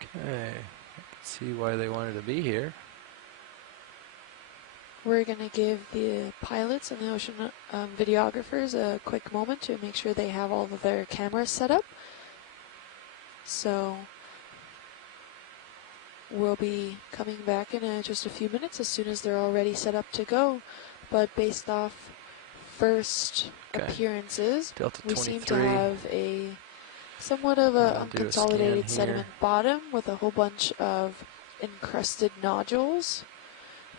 Okay, I can see why they wanted to be here. We're going to give the pilots and the ocean videographers a quick moment to make sure they have all of their cameras set up. So we'll be coming back in just a few minutes as soon as they're all ready set up to go. But based off first appearances, Delta we 23. seem to have a somewhat of a unconsolidated sediment bottom with a whole bunch of encrusted nodules.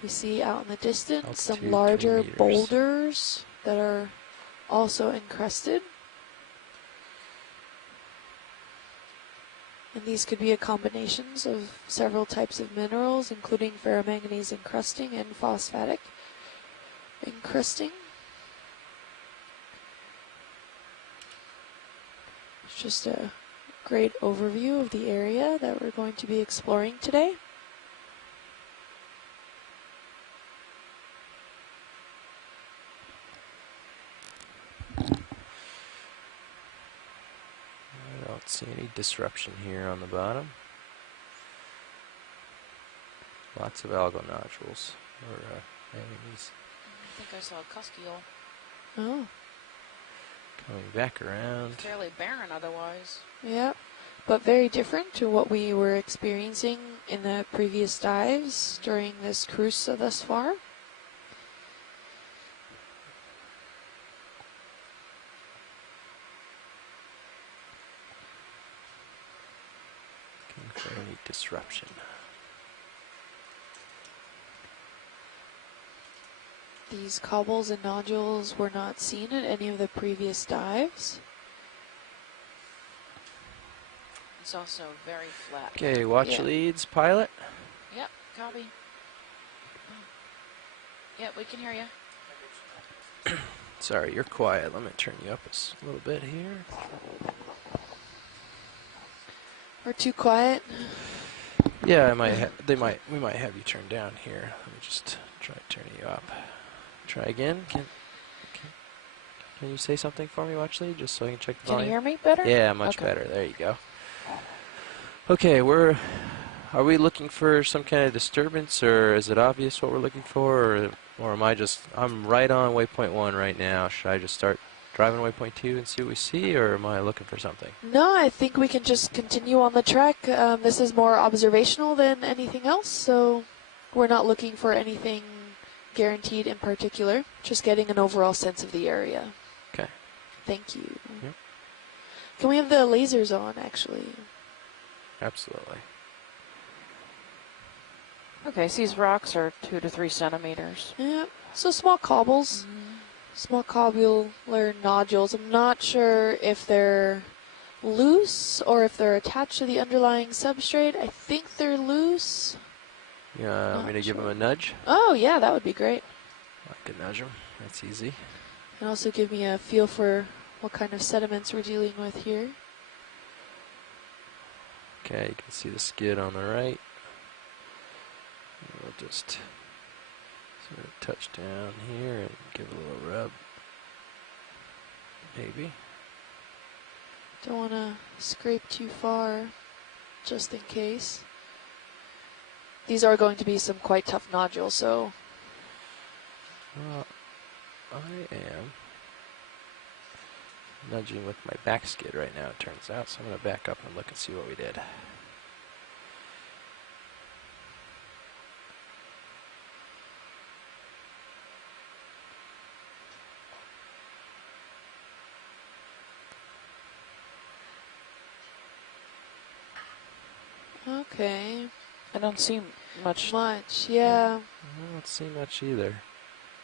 We see out in the distance some larger boulders that are also encrusted. And these could be a combinations of several types of minerals, including ferromanganese encrusting and phosphatic encrusting. It's just a great overview of the area that we're going to be exploring today. I don't see any disruption here on the bottom. Lots of algal nodules, or manganese. I think I saw a cuskeel. Oh. Coming back around. It's fairly barren otherwise. Yeah, but very different to what we were experiencing in the previous dives during this cruise thus far. Looking for any disruption. These cobbles and nodules were not seen at any of the previous dives. It's also very flat. Okay, watch leads, pilot. Yep, copy. Yep, we can hear you. Sorry, you're quiet. Let me turn you up a little bit here. We're too quiet. Yeah, we might have you turned down here. Let me just try turning you up. Try again. Can you say something for me, watch lead, just so I can check the volume? Can you hear me better? Yeah, much better. There you go. Okay, are we looking for some kind of disturbance, or is it obvious what we're looking for, or am I'm right on waypoint 1 right now. Should I just start driving waypoint 2 and see what we see, or am I looking for something? No, I think we can just continue on the track. This is more observational than anything else, so we're not looking for anything guaranteed in particular, just getting an overall sense of the area. Okay. Thank you. Yep. Can we have the lasers on, actually? Absolutely. Okay, so these rocks are 2 to 3 centimeters. Yeah, so small cobbles, small cobular nodules. I'm not sure if they're loose or if they're attached to the underlying substrate. I think they're loose. Yeah, I'm going to give them a nudge. Oh, yeah, that would be great. I could nudge them. That's easy. And also give me a feel for what kind of sediments we're dealing with here. Okay, you can see the skid on the right. We'll just sort of touch down here and give it a little rub. Maybe. Don't want to scrape too far, just in case. These are going to be some quite tough nodules, so... I am nudging with my back skid right now, it turns out, so I'm going to back up and look and see what we did. Okay. I don't see much. Yeah. I don't see much either.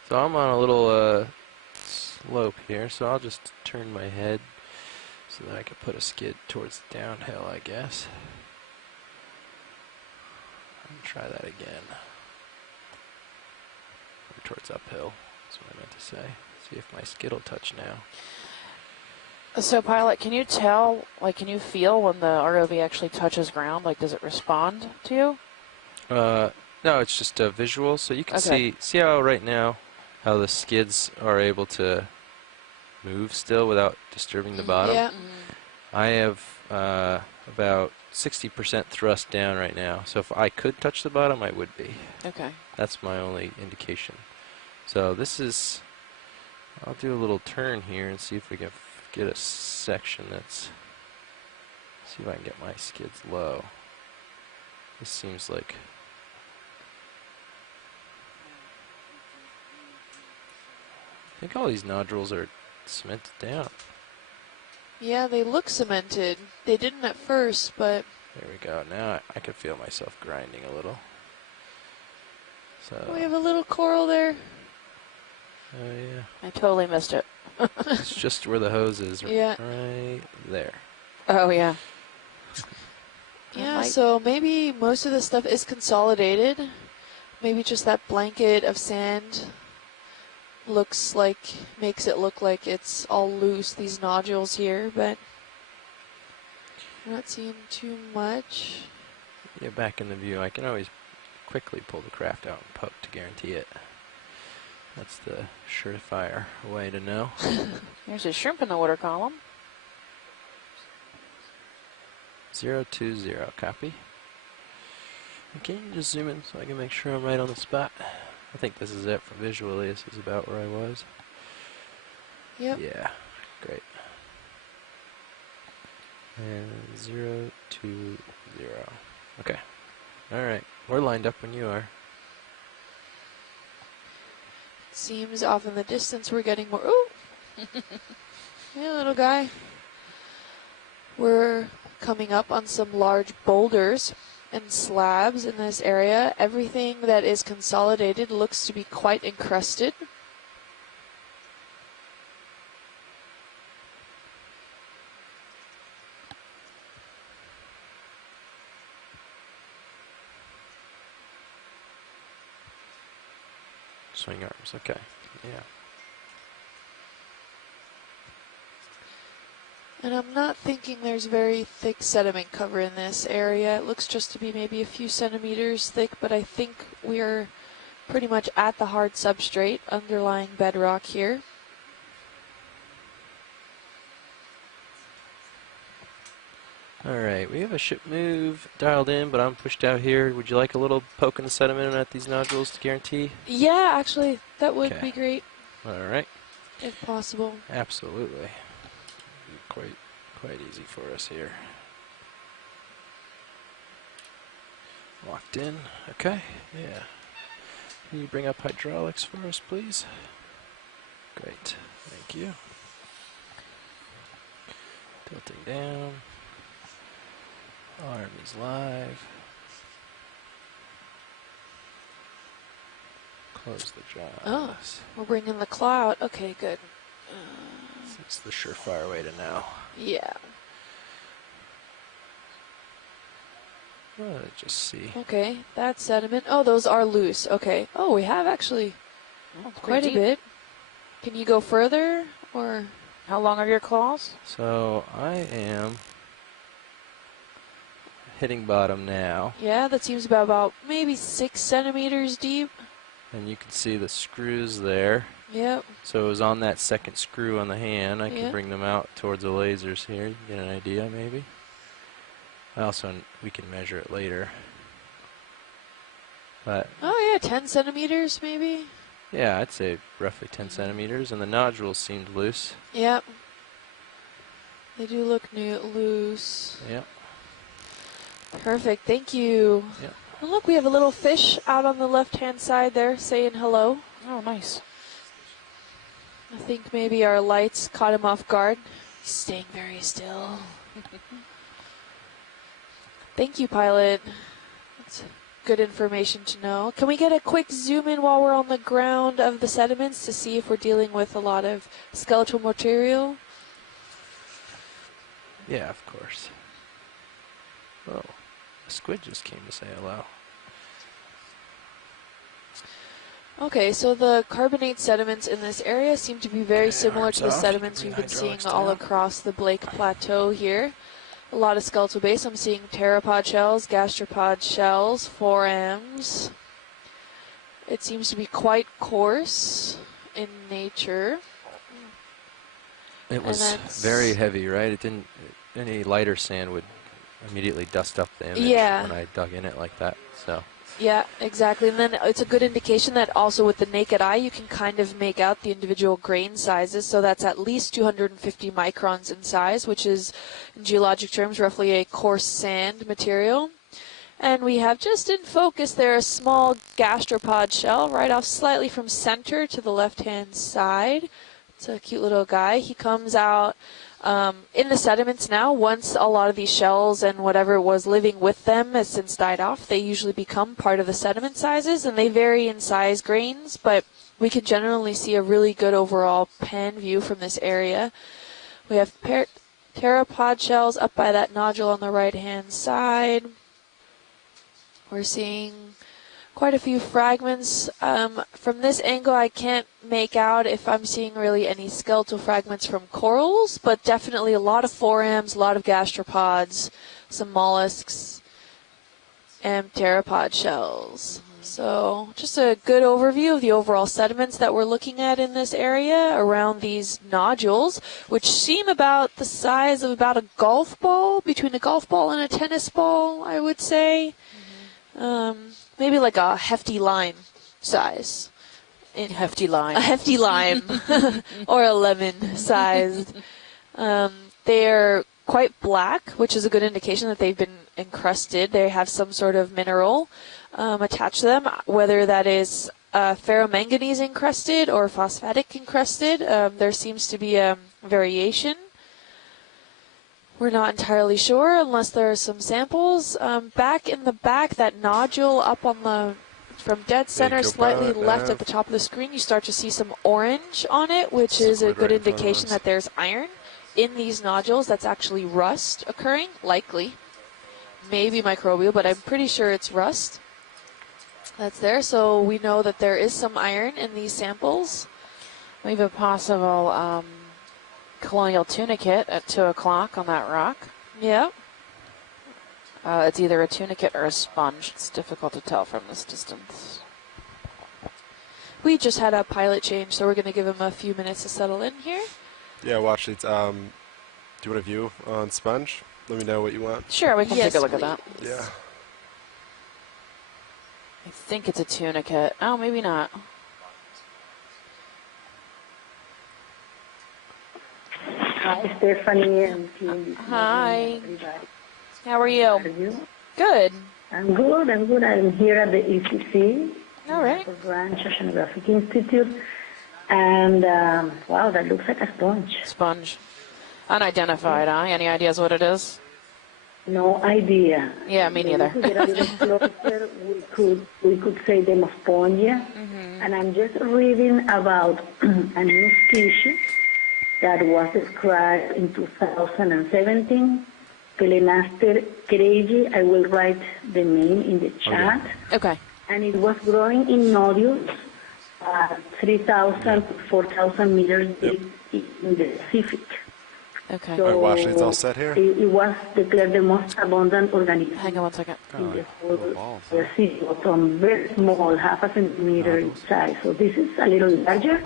So I'm on a little slope here, so I'll just turn my head so that I can put a skid towards the downhill, I guess. I'll try that again. Or towards uphill, that's what I meant to say. See if my skid will touch now. So, pilot, can you tell, can you feel when the ROV actually touches ground? Does it respond to you? No, it's just a visual, so you can see how right now, how the skids are able to move still without disturbing the bottom. Yeah. I have about 60% thrust down right now. So if I could touch the bottom, I would be. Okay. That's my only indication. So this is, I'll do a little turn here and see if we can get a section that's, see if I can get my skids low. This seems like, I think all these nodules are cemented down. Yeah, they look cemented. They didn't at first, but... There we go. Now I can feel myself grinding a little. So we have a little coral there. Oh yeah. I totally missed it. It's just where the hose is, yeah. right there. Oh, yeah. Yeah, so maybe most of the stuff is consolidated. Maybe just that blanket of sand makes it look like it's all loose, these nodules here, but I'm not seeing too much. Get back in the view. I can always quickly pull the craft out and poke to guarantee it. That's the surefire way to know. There's a shrimp in the water column. 020, copy. And can you just zoom in so I can make sure I'm right on the spot? I think this is it for visually. This is about where I was. Yep. Yeah, great. And 020. Okay. All right. We're lined up when you are. Seems off in the distance we're getting more. Ooh! Yeah, little guy. We're coming up on some large boulders and slabs in this area. Everything that is consolidated looks to be quite encrusted. Swing arms, okay. Yeah. And I'm not thinking there's very thick sediment cover in this area. It looks just to be maybe a few centimeters thick, but I think we're pretty much at the hard substrate underlying bedrock here. All right, we have a ship move dialed in, but I'm pushed out here. Would you like a little poke in the sediment at these nodules to guarantee? Yeah, actually, that would be great. All right. If possible. Absolutely. Quite easy for us here. Locked in. Okay. Yeah. Can you bring up hydraulics for us, please? Great. Thank you. Tilting down. Arm is live. Close the jaws. Oh, we're bringing the cloud. Okay, good. It's the surefire way to know. Yeah. Let's just see. Okay, that's sediment. Oh, those are loose. Okay. Oh, we have actually quite a bit. Can you go further, or how long are your claws? So I am hitting bottom now. Yeah, that seems about maybe 6 centimeters deep. And you can see the screws there. Yep. So it was on that second screw on the hand. I can bring them out towards the lasers here. You get an idea, maybe. We can measure it later. But oh yeah, 10 centimeters maybe. Yeah, I'd say roughly 10 centimeters, and the nodules seemed loose. Yep. They do look loose. Yep. Perfect. Thank you. Yep. And look, we have a little fish out on the left-hand side there saying hello. Oh, nice. I think maybe our lights caught him off guard. He's staying very still. Thank you, pilot. That's good information to know. Can we get a quick zoom in while we're on the ground of the sediments to see if we're dealing with a lot of skeletal material? Yeah, of course. Oh, a squid just came to say hello. Okay, so the carbonate sediments in this area seem to be very similar to the sediments we've been seeing all across the Blake Plateau here. A lot of skeletal base. I'm seeing pteropod shells, gastropod shells, forams. It seems to be quite coarse in nature. It was very heavy, right? It didn't. Any lighter sand would immediately dust up the image Yeah. when I dug in it like that. So. Yeah, exactly. And then it's a good indication that also with the naked eye, you can kind of make out the individual grain sizes. So that's at least 250 microns in size, which is, in geologic terms, roughly a coarse sand material. And we have just in focus there a small gastropod shell right off slightly from center to the left-hand side. It's a cute little guy. He comes out in the sediments now. Once a lot of these shells and whatever was living with them has since died off, they usually become part of the sediment sizes, and they vary in size grains, but we can generally see a really good overall pan view from this area. We have pteropod shells up by that nodule on the right-hand side. We're seeing quite a few fragments. From this angle, I can't make out if I'm seeing really any skeletal fragments from corals, but definitely a lot of forams, a lot of gastropods, some mollusks, and pteropod shells. So just a good overview of the overall sediments that we're looking at in this area around these nodules, which seem about the size of about a golf ball, between a golf ball and a tennis ball, I would say. Maybe like a hefty lime size. Hefty lime. A hefty lime or a lemon sized. They're quite black, which is a good indication that they've been encrusted. They have some sort of mineral attached to them, whether that is ferromanganese encrusted or phosphatic encrusted. There seems to be a variation. We're not entirely sure unless there are some samples. Back in the back, that nodule up on the, from dead center, slightly left at the top of the screen, you start to see some orange on it, which is a good indication that there's iron in these nodules. That's actually rust occurring, likely. Maybe microbial, but I'm pretty sure it's rust that's there. So we know that there is some iron in these samples. We have a possible colonial tunicate at 2 o'clock on that rock. Yeah. It's either a tunicate or a sponge. It's difficult to tell from this distance. We just had a pilot change, so we're going to give him a few minutes to settle in here. Yeah, watch it. Do you want a view on sponge? Let me know what you want. Sure, we can take a look at that. Yeah. I think it's a tunicate. Oh, maybe not. Hi, Stephanie and team. Hi. Everybody. How are you? How are you? Good. I'm good. I'm here at the ECC, All right. Branch Oceanographic Institute, and wow, that looks like a sponge. Sponge. Unidentified, huh? Any ideas what it is? No idea. Yeah, me neither. If we get a little closer, we could say Demospongia. And I'm just reading about a new species that was described in 2017, Pelenaster crazy. I will write the name in the chat. Okay. And it was growing in nodules, 3,000 to 4,000 meters deep in the Pacific. Okay. So All right, Washley, it's all set here? It was declared the most abundant organism Hang on one second. in the whole sea, from very small, half a centimeter in size. So this is a little larger.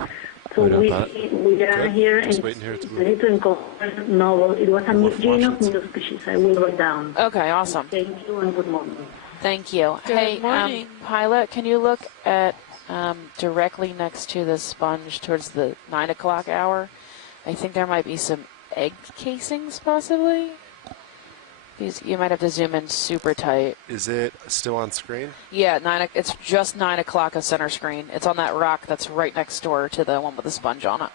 So we are here in to encounter novel. It was a genus, new species. I will write down. Okay, awesome. Thank you and good morning. Thank you. Good morning. Pilot, can you look at directly next to the sponge towards the 9 o'clock hour? I think there might be some egg casings, possibly. You might have to zoom in super tight. Is it still on screen? Yeah, it's just 9 o'clock a center screen. It's on that rock that's right next door to the one with the sponge on it.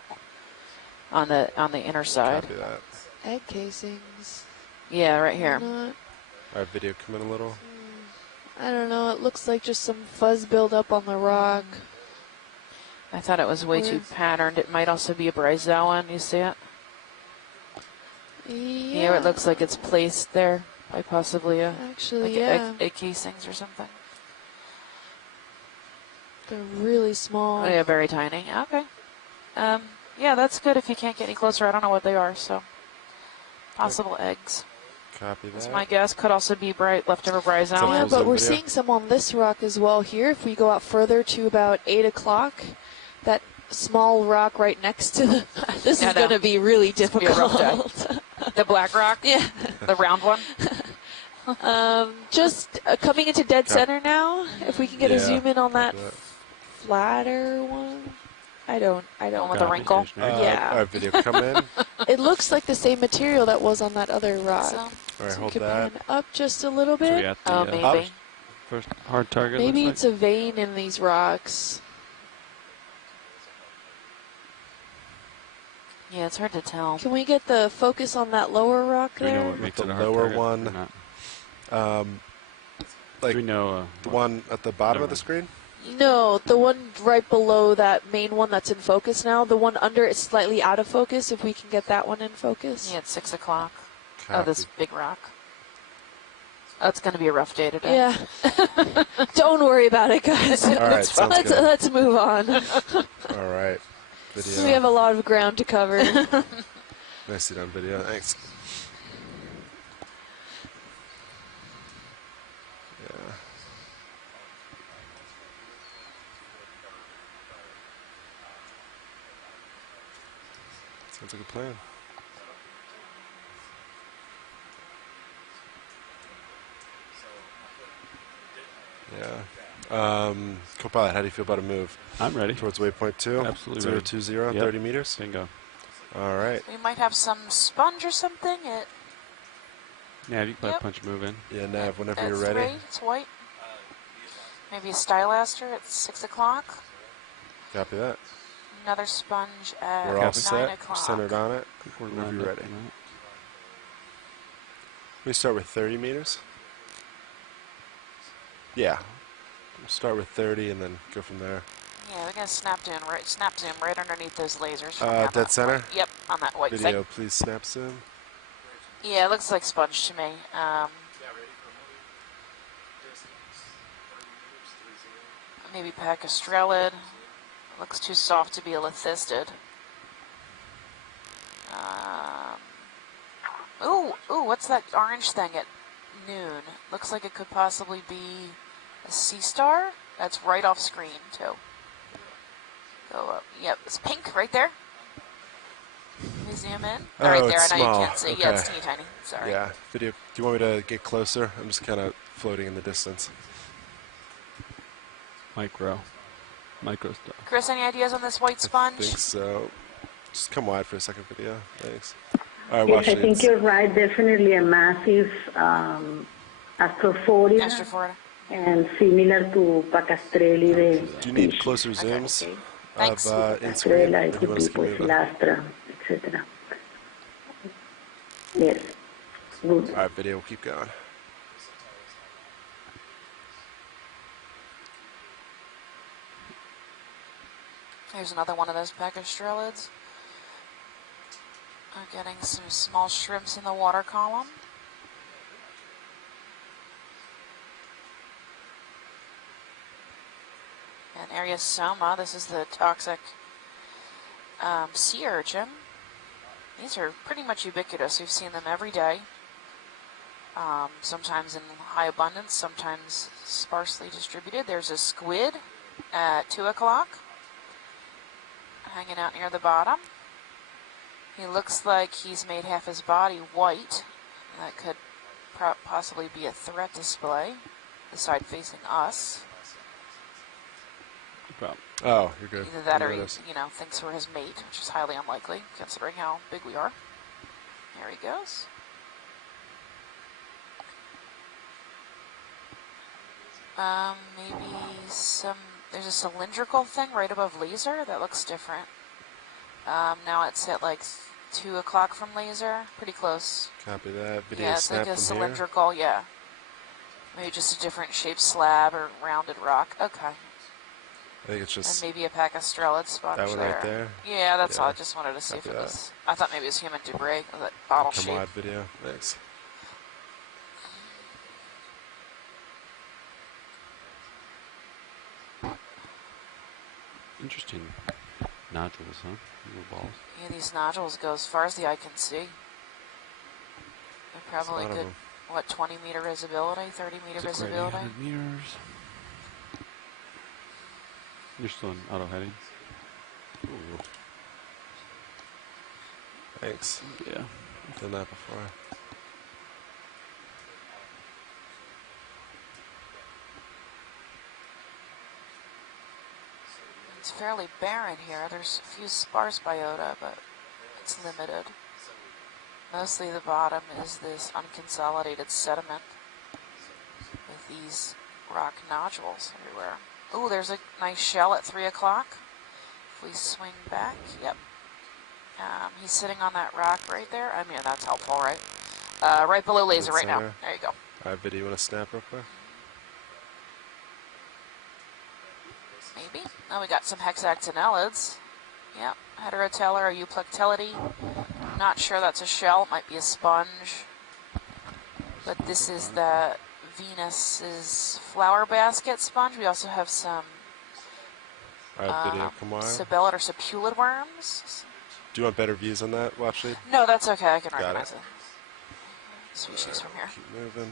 On the inner side. Copy that. Egg casings. Yeah, right here. All right, video come in a little. I don't know. It looks like just some fuzz buildup on the rock. I thought it was way too patterned. It might also be a bryozoan. You see it? Yeah. It looks like it's placed there by possibly actually, egg casings or something. They're really small. Oh, yeah, very tiny. Okay. Yeah, that's good if you can't get any closer. I don't know what they are, so possible eggs. Copy that. That's my guess. Could also be leftover bryozoan. Yeah, but we're seeing some on this rock as well here. If we go out further to about 8 o'clock, that small rock right next to the... This is going to be really difficult. The black rock? Yeah. The round one? Just coming into dead center now. If we can get a zoom in on that flatter one. I don't. One with the wrinkle. Yeah. All right, video, come in. It looks like the same material that was on that other rock. So, All right, So we hold could that. pan up just a little So we bit. at the, oh, maybe. first hard target. Maybe looks it's a vein in these rocks. Yeah, it's hard to tell. Can we get the focus on that lower rock like. Do we know there? what makes The it a hard lower target or one, not? like Do we know the one at the bottom of the screen? No, the one right below that main one that's in focus now. The one under is slightly out of focus. If we can get that one in focus. Yeah, it's 6 o'clock. Oh, Copy. this big rock. Oh, it's going to be a rough day today. Yeah. Don't worry about it, guys. All right, sounds good. Let's move on. All right, video. We have a lot of ground to cover. Nicely done, video. Thanks. Yeah. Sounds like a plan. Yeah. Co-pilot, how do you feel about a move? I'm ready. Towards waypoint 2? Absolutely ready. 020, Yep. 30 meters? Bingo. All right. We might have some sponge or something at Yeah, you can play Yep. a punch move in. Yeah, Nav, whenever at you're 3. ready. It's white. Maybe a stylaster at 6 o'clock. Copy that. Another sponge at We're 9 all set. We're o'clock. centered on it. We're Whenever lined you're up ready. on that. We start with 30 meters. Yeah. We'll start with 30 and then go from there. Yeah, we're gonna snap zoom right underneath those lasers. From Dead that center? white- Yep, on that white Video, thing. please snap zoom. Yeah, it looks like sponge to me. Maybe Pacastrelid. Looks too soft to be a lithisted. Ooh, what's that orange thing at noon? Looks like it could possibly be a sea star. That's right off screen too. Go up. Yep, it's pink right there. Let me zoom in. Oh, Right there. it's I know small. you can't see. Okay. Yeah, it's teeny tiny. Sorry. Yeah. Video, do you want me to get closer? I'm just kind of floating in the distance. Micro stuff. Chris, any ideas on this white I sponge? think so. Just come wide for a second, video. Thanks. All right, Yes, watch I think it. you're right. Definitely a massive astrophoria Astrophoria. and similar to Pacastrelli. Do you need closer zooms Thanks. of in-screen? Pacastrella, Or it do you could want be us to move it? Poecilastra, etc. Yes, good. All right, video, we'll keep going. Here's another one of those Pacastrelids. We're getting some small shrimps in the water column. And Ariosoma, this is the toxic sea urchin. These are pretty much ubiquitous. We've seen them every day. Sometimes in high abundance, sometimes sparsely distributed. There's a squid at 2 o'clock, hanging out near the bottom. He looks like he's made half his body white. That could possibly be a threat display, the side facing us. No problem. Oh, you're good. Either that You or he, noticed. thinks we're his mate, which is highly unlikely, considering how big we are. There he goes. Maybe there's a cylindrical thing right above laser that looks different. Now it's at like 2 o'clock from laser, pretty close. Copy that. Video Yeah, it's snap like a from here. cylindrical, yeah. Maybe just a different shaped slab or rounded rock. Okay. I think it's And just maybe a Pacastrelid sponge that one there. right there. Yeah, that's all. Yeah. I just wanted to see if Copy it that. was. I thought maybe it was human debris, that bottle Come shape. wide, video. Thanks. Interesting nodules, huh? Little balls. Yeah, these nodules go as far as the eye can see. They're There's a probably lot of good, them. what, 20 meter visibility, 30 meter It's a great visibility? 800 meters. You're still in auto heading. Ooh. Thanks. Yeah. I've done that before. It's fairly barren here. There's a few sparse biota, but it's limited. Mostly the bottom is this unconsolidated sediment with these rock nodules everywhere. Ooh, there's a nice shell at 3 o'clock. If we swing back, yep. He's sitting on that rock right there. I mean, that's helpful, right? Right below laser right now. There you go. All right, video, you want to snap real quick? Maybe. Oh, we got some hexactinellids. Yep, heterotellur or euplectellity. Not sure that's a shell. It might be a sponge. But this is the Venus's flower basket sponge. We also have some sabellid or sapulid worms. Do you want better views on that, watch lead? No, that's okay. I can recognize it. Species from here. Keep moving.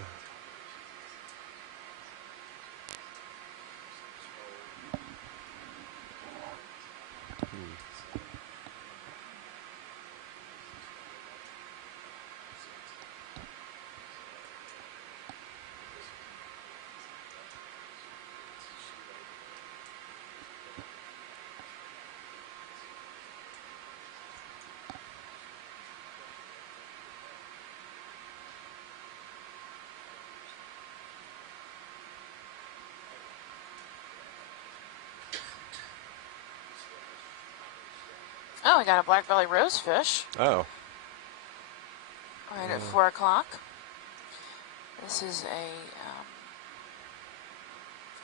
Oh, we got a black belly rosefish. Oh. Right at 4 o'clock. This is a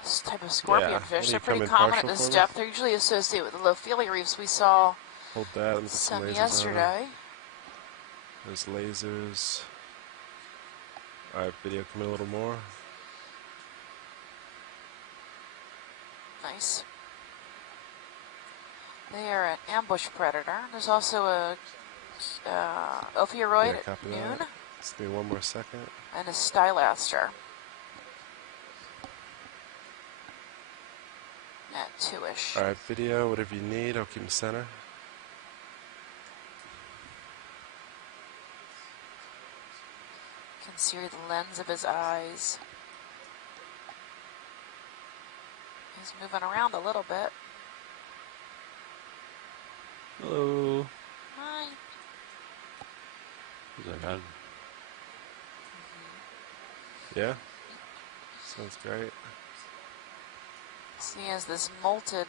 this type of scorpion fish. They're pretty common at this depth. They're usually associated with the Lophelia reefs. We saw some yesterday. There's lasers. All right, video, come in a little more. Nice. They are an ambush predator. There's also a ophiuroid at noon. Let's do one more second. And a stylaster at 2-ish. All right, video, whatever you need, I'll keep in center. You can see the lens of his eyes. He's moving around a little bit. Hello. Hi. Is that good? Yeah? Sounds great. So he has this molted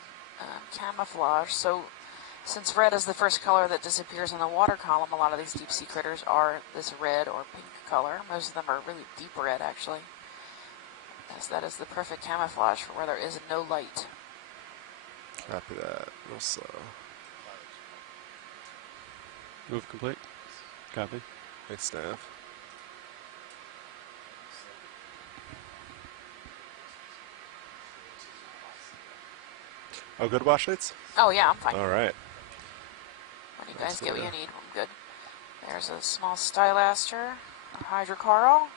camouflage. So since red is the first color that disappears in the water column, a lot of these deep sea critters are this red or pink color. Most of them are really deep red, actually. As that is the perfect camouflage for where there is no light. Copy that. Real slow. Move complete. Copy. Thanks, Staff. Oh, good wash lights? Oh, yeah, I'm fine. All right. When you guys get what you need, I'm good. There's a small stylaster, a hydrocoral.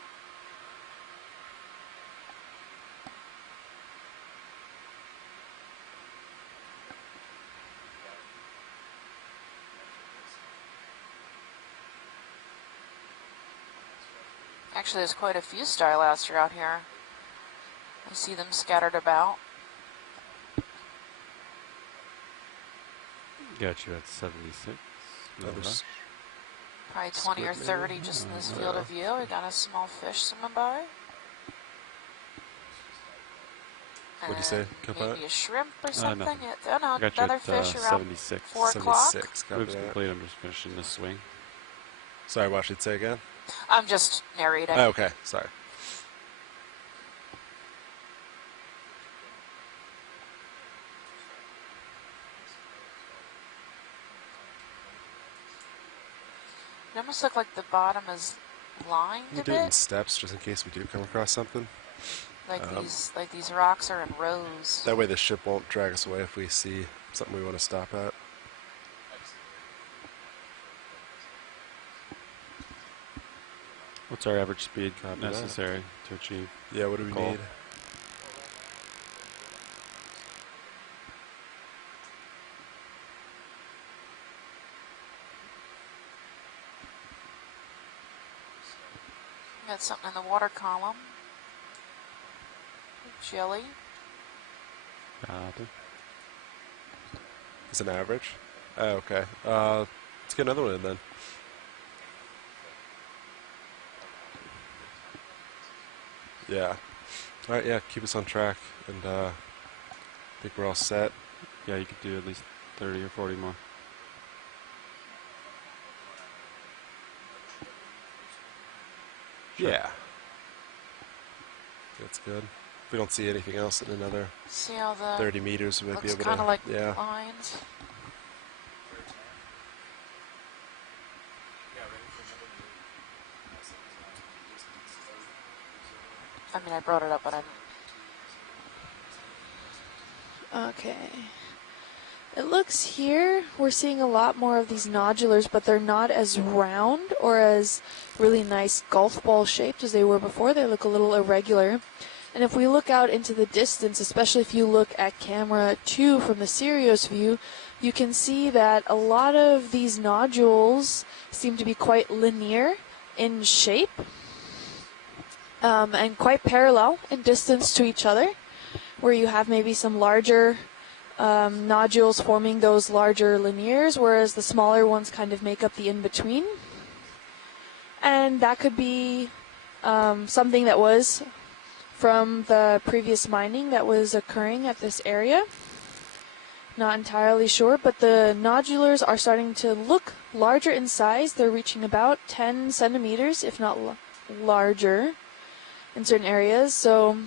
Actually, there's quite a few stylaster out here. I see them scattered about. Got you at 76. Probably 20 or 30 just in this field of view. We got a small fish swimming by. What'd you say? Maybe a shrimp or something. No. Oh, no, another fish around 76. 4 o'clock. Move's complete. I'm just finishing the swing. Sorry, wash lights, say again? I'm just narrating. Oh, okay, sorry. It almost looks like the bottom is lined a You do it in bit. steps, just in case we do come across something. Like these rocks are in rows. That way the ship won't drag us away if we see something we want to stop at. What's our average speed necessary to achieve? Yeah, what do we need? Got something in the water column. Jelly. Copy. Is an average? Oh, okay. Let's get another one in then. Yeah. All right. Yeah. Keep us on track, and I think we're all set. Yeah, you could do at least 30 or 40 more. Sure. Yeah. That's good. If we don't see anything else in another See how the 30 meters, we might be looks able kind to. of like Yeah. lines. I mean, I brought it up, but I didn't. Okay. It looks here, we're seeing a lot more of these nodulars, but they're not as round or as really nice golf ball shaped as they were before. They look a little irregular. And if we look out into the distance, especially if you look at camera 2 from the Sirius view, you can see that a lot of these nodules seem to be quite linear in shape and quite parallel in distance to each other, where you have maybe some larger nodules forming those larger linears, whereas the smaller ones kind of make up the in-between. And that could be something that was from the previous mining that was occurring at this area. Not entirely sure, but the nodulars are starting to look larger in size. They're reaching about 10 centimeters, if not larger, in certain areas. So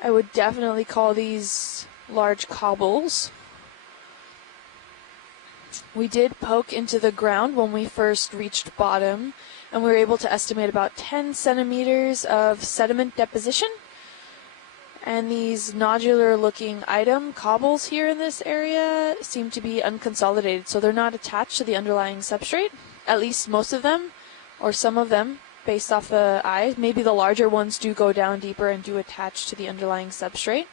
I would definitely call these large cobbles. We did poke into the ground when we first reached bottom, and we were able to estimate about 10 centimeters of sediment deposition. And these nodular-looking item cobbles here in this area seem to be unconsolidated, so they're not attached to the underlying substrate, at least most of them, or some of them, based off the eye. Maybe the larger ones do go down deeper and do attach to the underlying substrate.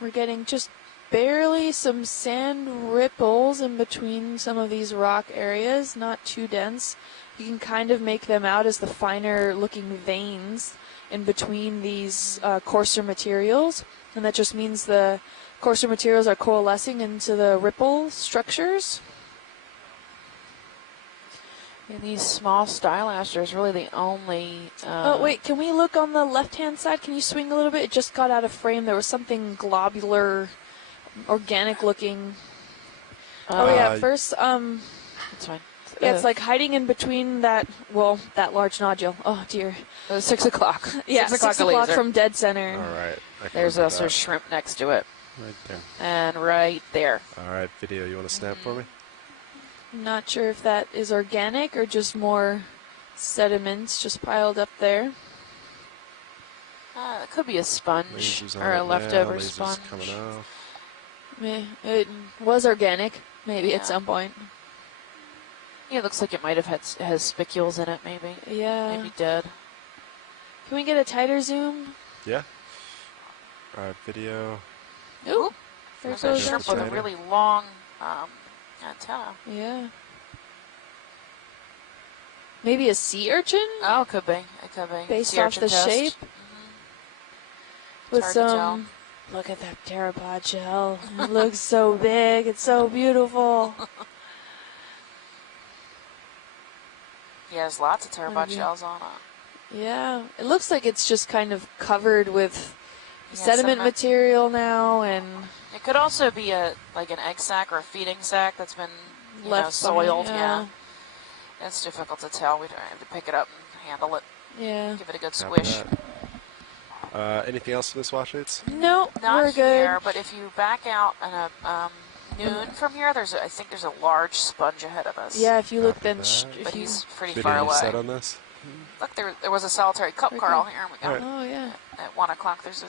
We're getting just barely some sand ripples in between some of these rock areas, not too dense. You can kind of make them out as the finer looking veins in between these coarser materials, and that just means the coarser materials are coalescing into the ripple structures. And these small stylasters are really the only... oh, wait, can we look on the left-hand side? Can you swing a little bit? It just got out of frame. There was something globular, organic-looking. Oh, yeah, first, That's fine. yeah, it's like hiding in between that, well, that large nodule. Oh, dear. 6 o'clock. Yeah, 6 o'clock laser. from dead center. All right. There's also shrimp next to it. Right there. And right there. All right, video. You want to snap for me? I'm not sure if that is organic or just more sediments just piled up there. It could be a sponge Lasers or a on it. leftover Yeah, lasers sponge. coming off. It was organic, maybe Yeah. at some point. Yeah, it looks like it might have has spicules in it, maybe. Yeah. Maybe dead. Can we get a tighter zoom? Yeah. All right, video. Ooh, there There's a goes shrimp that. with a really long antenna. Yeah. Maybe a sea urchin? Oh, it could be. It could be. Based Sea off urchin the test. shape? It's With hard to tell. some. Look at that pteropod shell. It looks so big. It's so beautiful. He has lots of pteropod Maybe. shells on it. Yeah. It looks like it's just kind of covered with Yeah, sediment material now and It could also be like an egg sac or a feeding sac that's been left soiled. behind, Yeah. It's difficult to tell. We don't have to pick it up and handle it. Yeah. Give it a good Copy squish. that. Anything else for this watch aids? No, Not we're here, good. but if you back out at noon from here, I think there's a large sponge ahead of us. Yeah, if you look Copy then, that. But he's pretty Video, far you away. set on this? Look, there was a solitary cup Right coral there. here. And we got Oh yeah. at 1 o'clock. There's a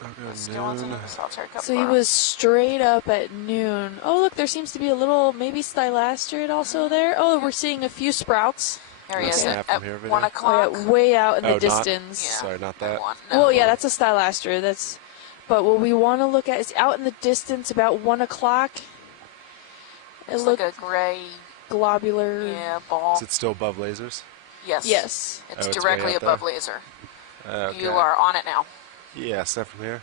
Okay, skeleton noon. of a solitary cup So he coral. was straight up at noon. Oh look, there seems to be a little maybe stylasterid also there. Oh, we're seeing a few sprouts. There he is Snap at from here, video. 1 Oh, o'clock. yeah, way out in Oh, the not- distance. Yeah. Sorry, not At that. 1. No. Well, yeah, that's a stylaster. But what we want to look at is out in the distance about 1 o'clock. It It's looked like a gray, globular. ball. Is it still above lasers? Yes. Yes. It's Oh, it's directly way out above there? laser. Okay. You are on it now. Yeah, snap from here.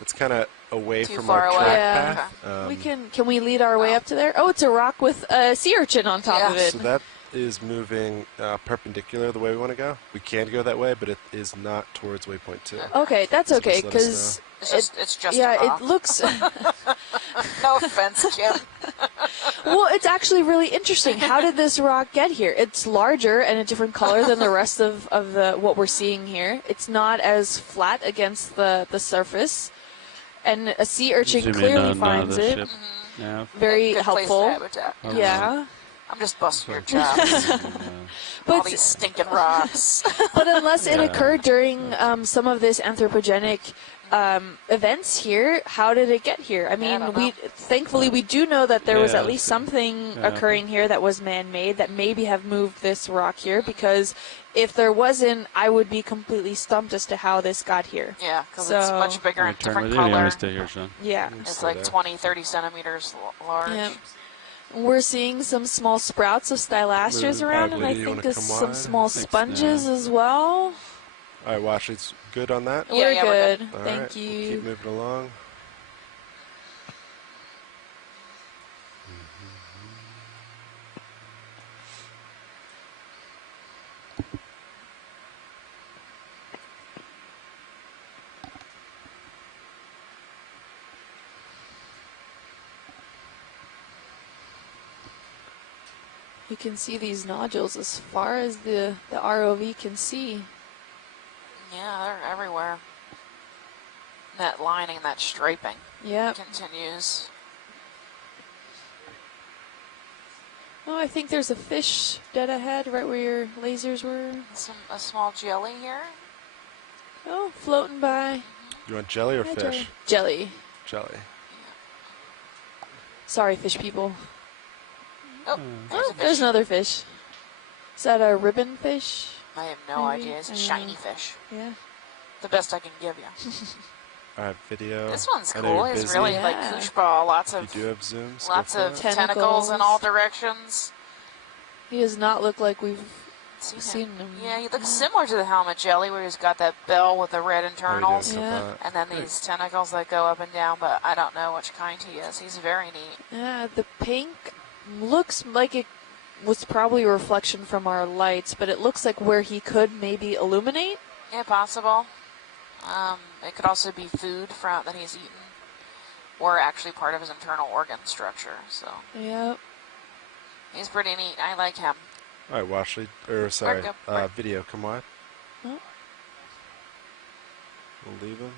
It's kind of away Too from far our away. track Yeah. path. We can we lead our way up to there? Oh, it's a rock with a sea urchin on top of it. So that is moving perpendicular the way we want to go. We can go that way, but it is not towards waypoint 2. Okay, that's So okay, just let us because It's just yeah, a rock. it looks. No offense, Kim. Well, it's actually really interesting. How did this rock get here? It's larger and a different color than the rest of the what we're seeing here. It's not as flat against the surface, and a sea urchin Zoom in clearly on, finds the it. ship. Yeah. Very Good place for helpful. habitat. Yeah. I'm just busting your chops. All But these stinking rocks. but unless it Yeah. occurred during some of this anthropogenic events here, how did it get here? I I mean, don't we know. thankfully we do know that there was Yeah, at least that's something Yeah. occurring here that was man-made that maybe have moved this rock here, because if there wasn't, I would be completely stumped as to how this got here. Yeah, because it's So- much bigger and Turn different with you. You color. want to stay here, Sean? Yeah. It's Stay like there. 20, 30 centimeters large. Yeah. We're seeing some small sprouts of stylasters Move. around, and I Alright, you think wanna there's come some wide? small Thanks, sponges Dan. as well. All right, Washley's good on that? Yeah, We're yeah, we're good. All Thank right, we'll you. keep moving along. You can see these nodules as far as the ROV can see. Yeah, they're everywhere. That lining, that striping Yep. continues. Oh, I think there's a fish dead ahead, right where your lasers were. A small jelly here. Oh, floating by. You want jelly or Hi, fish? Jelly. Jelly. Sorry, fish people. Oh, there's Oh, a fish. there's another fish. Is that a ribbon fish? I have no Maybe. idea. It's I a don't shiny know. fish. Yeah. The best I can give you. All right, video. This one's I know cool. you're It's busy. really Yeah. like koosh ball. Lots You of do have zooms. lots Go for of it. tentacles in Tentacles. all directions. He does not look like we've Seen seen him. him. Yeah, he looks similar to the helmet jelly, where he's got that bell with the red How you internals, doing, Yeah. Copilot? and then these tentacles that go up and down. But I don't know which kind he is. He's very neat. Yeah, the pink looks like it was probably a reflection from our lights, but it looks like where he could maybe illuminate. Yeah, possible. It could also be food from that he's eaten, or actually part of his internal organ structure. So Yep. he's pretty neat. I like him. All right, Washley. Or sorry, Mark. video. Come on. Oh. We'll leave him.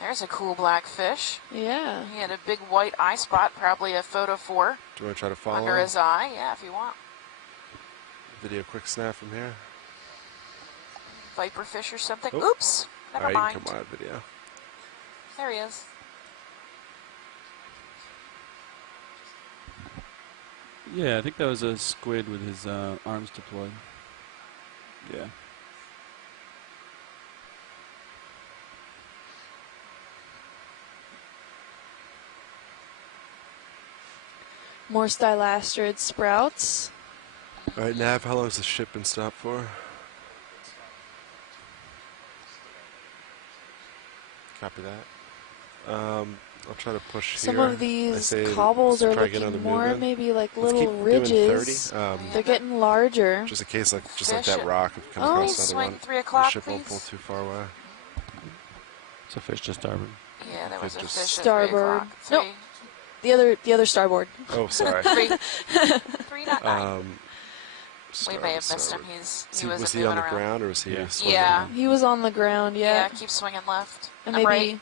There's a cool black fish. Yeah. He had a big white eye spot, probably a photo 4 Do you want to try to follow under him? his eye. Yeah, if you want. Video quick snap from here. Viper fish or something. Oh. Oops. Never All right, mind. you can come on video. There he is. Yeah, I think that was a squid with his arms deployed. Yeah. More stylastrid sprouts. All right, Nav, how long has the ship been stopped for? Copy that. I'll try to push Some here. of I these say cobbles are try to get on looking the more movement. maybe like Let's little keep ridges. doing 30. They're getting larger. Just in case, just like Fish that it. rock, if it comes Oh. across Please another swing one, 3 the o'clock, ship won't pull please. too far away. It's a fish to starboard. Yeah, there was a Just fish at 3 starboard. o'clock. Nope. The other starboard. Oh, sorry. 3, not 9. We may have missed sorry. him. He Was wasn't he moving on the around. ground or was he? Yeah. swimming Yeah. around? He was on the ground, Yeah, yeah. keep swinging left. And I'm maybe right.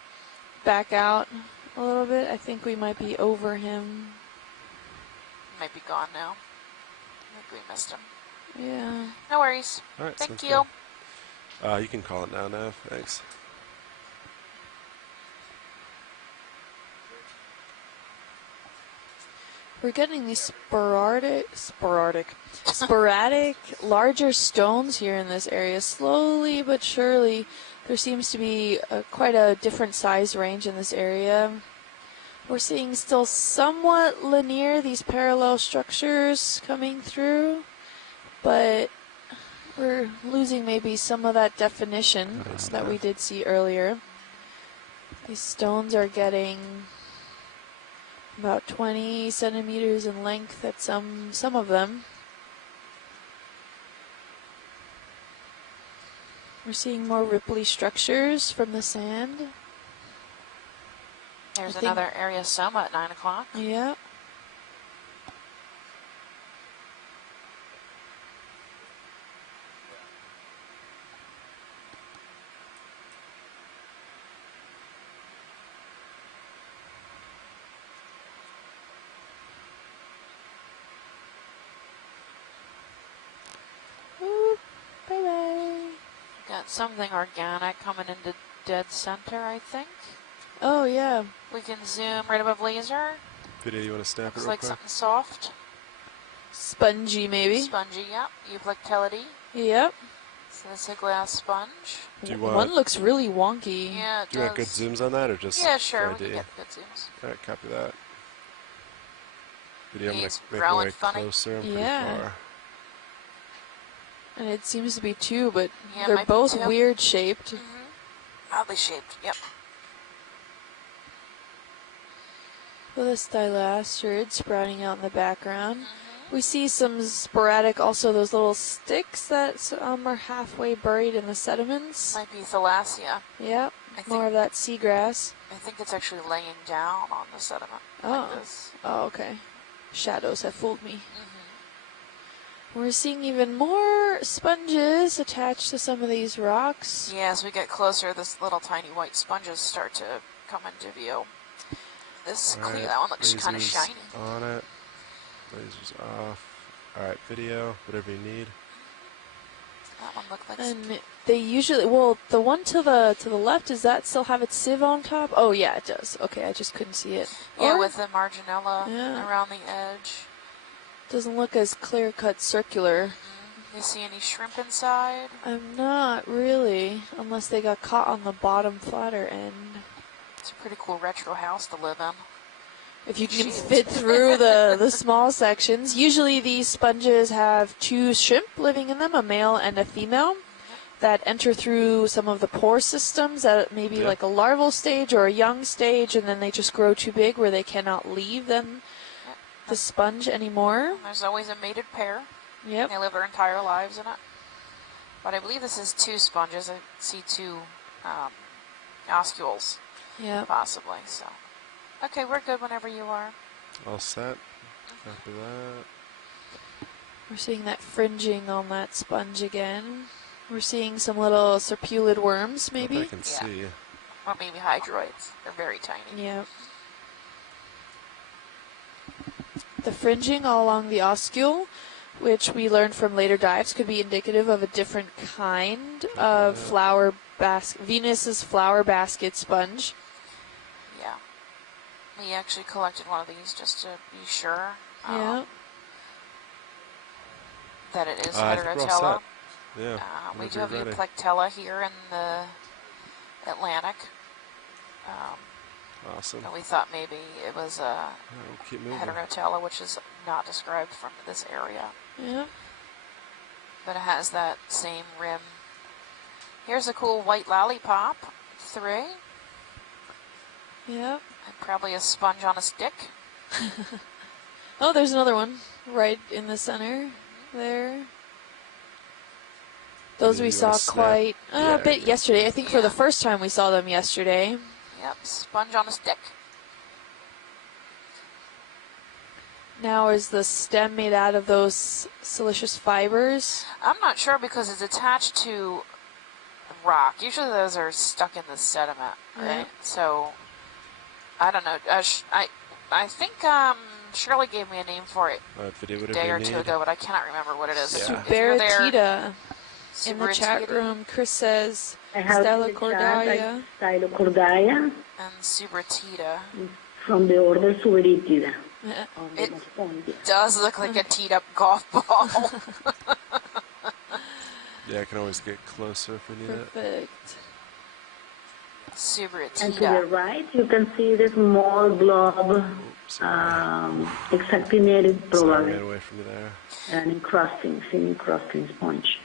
back out a little bit. I think we might be over him. Might be gone now. I think we missed him. Yeah. No worries. All right, Thank sounds you. good. You can call it now, Nav. Thanks. We're getting these sporadic, larger stones here in this area. Slowly but surely, there seems to be quite a different size range in this area. We're seeing still somewhat linear, these parallel structures coming through, but We're losing maybe some of that definition that we did see earlier. These stones are getting about 20 centimeters in length at some of them. We're seeing more ripply structures from the sand. There's another area soma at 9 o'clock. Yeah. Got something organic coming into dead center, I think. Oh, yeah. We can zoom right above laser. Video, you want to snap Looks it real like quick? something soft. Spongy, maybe. Spongy, yep. Euplectellity. Yep. So that's a glass sponge. One looks really wonky. Yeah, it do you want good zooms on that, or just Yeah, sure. We ID? can get good zooms. Alright, copy that. Video, I'm going He's to make growing my way funny. closer. I'm pretty Yeah. far. And it seems to be two, but Yeah, they're might be both two. weird shaped. Oddly shaped, yep. With a stylastrid sprouting out in the background. We see some sporadic, also those little sticks that are halfway buried in the sediments. Might be thalassia. Yep, I more of that seagrass. I think it's actually laying down on the sediment. Oh, Like this. oh, okay. Shadows have fooled me. We're seeing even more sponges attached to some of these rocks. Yeah, as we get closer, this little tiny white sponges start to come into view. This clear, that one looks kind of shiny. On it. Lasers off. Alright, video, whatever you need. That one looked like. And they usually, well, the one to the left, does that still have its sieve on top? Oh yeah, it does. Okay, I just couldn't see it. Yeah, Or with the marginella Yeah. around the edge. doesn't look as clear-cut circular. You see any shrimp inside? I'm not really, unless they got caught on the bottom flatter end. It's a pretty cool retro house to live in. If you can fit through the small sections. Usually these sponges have two shrimp living in them, a male and a female, that enter through some of the pore systems at maybe like a larval stage or a young stage, and then they just grow too big where they cannot leave then the sponge anymore. There's always a mated pair. Yep. They live their entire lives in it. But I believe this is two sponges. I see two oscules. Yeah. Possibly, so. Okay, we're good whenever you are. All set. Copy that. We're seeing that fringing on that sponge again. We're seeing some little serpulid worms, maybe. I can see. Or maybe hydroids. They're very tiny. Yeah. The fringing all along the oscule, which we learned from later dives, could be indicative of a different kind of flower basket, Venus's flower basket sponge. Yeah. We actually collected one of these just to be sure Yeah. that it is I think we're all heterotella. set. Yeah. We do whenever have you're ready. Euplectella here in the Atlantic. Awesome. And we thought maybe it was a Alright, we'll keep moving. heterotella, which is not described from this area. Yeah. But it has that same rim. Here's a cool white lollipop. 3. Yeah. And probably a sponge on a stick. Oh, there's another one right in the center there. Those Yeah, we you saw wanna snap? quite Yeah, a bit yeah. yesterday. I think for the first time we saw them yesterday. Yep, sponge on a stick. Now is the stem made out of those silicious fibers? I'm not sure because it's attached to rock. Usually those are stuck in the sediment, right? Yeah. So, I don't know. I think Shirley gave me a name for it Video, a whatever day you or need. two ago, but I cannot remember what it is. Yeah. If you're there, Suberatida. In the chat Suberatida room, Chris says I have Stella in the chat, Cordaia. Stylocordaia and Suberatida. from the order Suberitida. It does look like a teed up golf ball. Yeah, I can always get closer if we need it. Perfect. And to the right, you can see the small blob, exactinated Sorry, I probably, ran away from you there. an encrusting, thin encrusting sponge.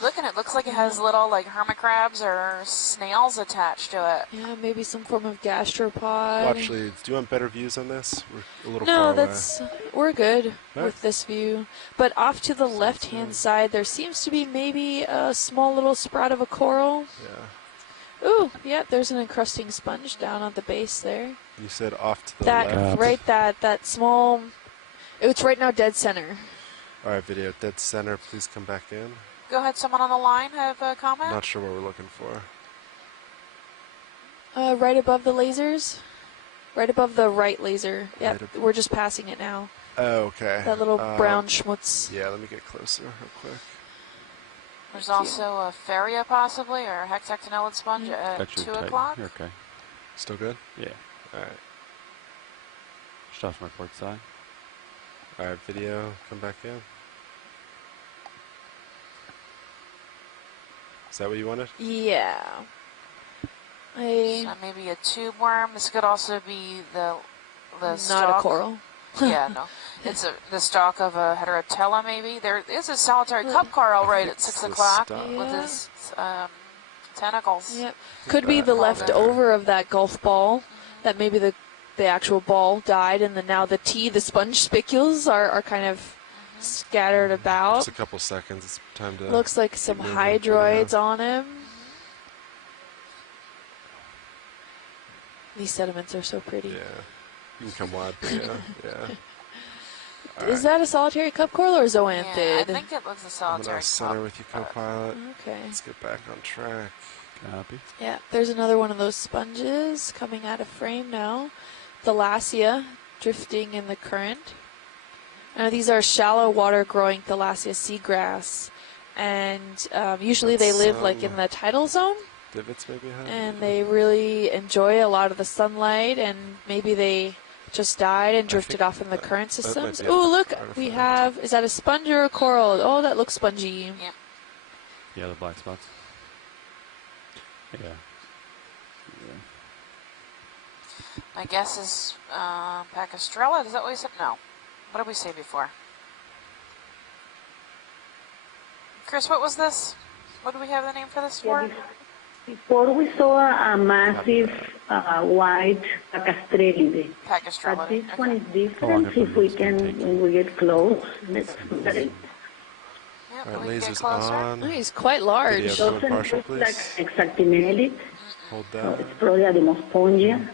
Look, and it looks like it has little like hermit crabs or snails attached to it. Yeah, maybe some form of gastropod. Well, actually, do you want better views on this? We're a little No, far away. we're good Right. with this view. But off to the left-hand side, there seems to be maybe a small little sprout of a coral. Yeah. Ooh, yeah, there's an encrusting sponge down at the base there. You said off to the That left. right, that small. It's right now dead center. All right, video dead center. Please come back in. Go ahead, someone on the line have a comment? Not sure what we're looking for. Right above the lasers. Right above the right laser. Yep, Right we're just passing it now. Oh, okay. That little brown schmutz. Yeah, let me get closer real quick. There's also a Feria possibly, or a hexactinellid sponge at That's 2 your type. o'clock. You're okay. Still good? Yeah. All right. Just off my port side. All right, video, come back in. Is that what you wanted? Yeah. So maybe a tube worm. This could also be the Not stalk. a coral. Yeah, no. It's the stalk of a heterotella, maybe. There is a solitary cup coral right at 6 the o'clock stalk. with his tentacles. Yep. Could be the leftover of that golf ball. That maybe the actual ball died, and now the sponge spicules are kind of scattered about. Just a couple seconds. It's time to. Looks like some moving. hydroids on him. These sediments are so pretty. Yeah. You can come wide. Yeah. Yeah. Is that a solitary cup coral or Yeah, I zoanthid? think it looks a I'm solitary gonna center cup. with you, co-pilot. Okay. Let's get back on track. Copy. Yeah, there's another one of those sponges coming out of frame now. Thalassia drifting in the current. These are shallow water growing Thalassia seagrass. And usually they live like in the tidal zone. Divots maybe, huh? And they really enjoy a lot of the sunlight, and maybe they just died and drifted off in the current systems. might be Oh, look, artifact. we have, is that a sponge or a coral? Oh, that looks spongy. Yep. Yeah, the black spots. Yeah. My guess is Pacastrella. Is that what we said? No. What did we say before? Chris, what was this? What do we have the name for this for? Before we saw a massive white Pacastrelide. Pacastrella. But this one is Oh, different. If we can, when we get close, let's look at it. Yep, All right, we can get lasers closer. on. Oh, he's quite large. Video. Doesn't Come partial, look like please. hexactinellid. Hold So that. it's probably a demospongia.